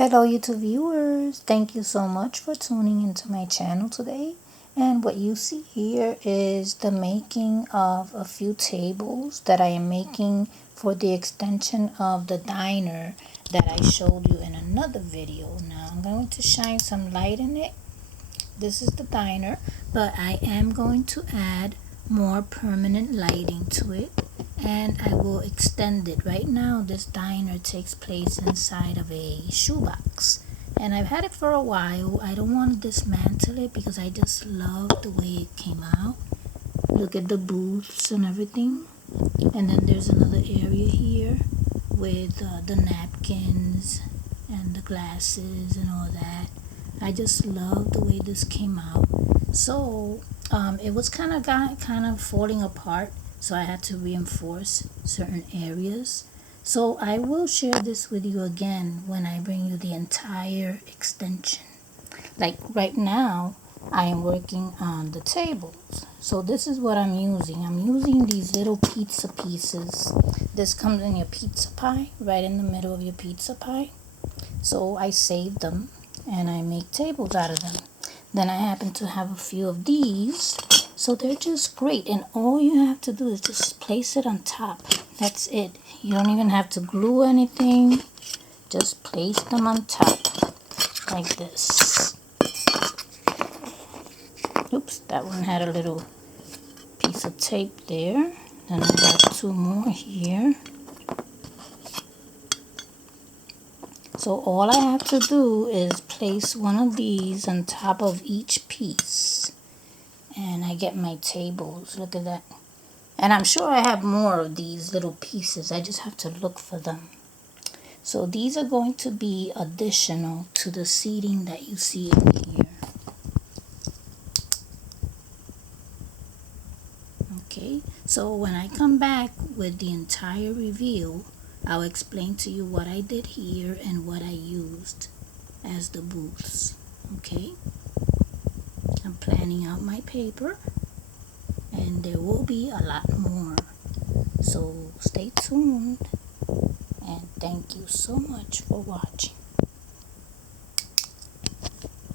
Hello YouTube viewers, thank you so much for tuning into my channel today. And what you see here is the making of a few tables that I am making for the extension of the diner that I showed you in another video. Now I'm going to shine some light in it. This is the diner, but I am going to add more permanent lighting to it, and I will extend it. Right now this diner takes place inside of a shoebox, and I've had it for a while. I don't want to dismantle it because I just love the way it came out. Look at the booths and everything. And then there's another area here with the napkins and the glasses and all that. I just love the way this came out. So it was kind of falling apart, so I had to reinforce certain areas. So I will share this with you again when I bring you the entire extension. Like right now I am working on the tables. So this is what I'm using. I'm using these little pizza pieces. This comes in your pizza pie, right in the middle of your pizza pie. So I saved them and I make tables out of them. Then I happen to have a few of these, so they're just great, and all you have to do is just place it on top. That's it. You don't even have to glue anything. Just place them on top like this. Oops, that one had a little piece of tape there. Then I got two more here. So all I have to do is place one of these on top of each piece, and I get my tables. Look at that. And I'm sure I have more of these little pieces. I just have to look for them. So these are going to be additional to the seating that you see in here. Okay, so when I come back with the entire reveal, I'll explain to you what I did here and what I used as the booths. Okay, I'm planning out my paper, and there will be a lot more. So stay tuned, and thank you so much for watching.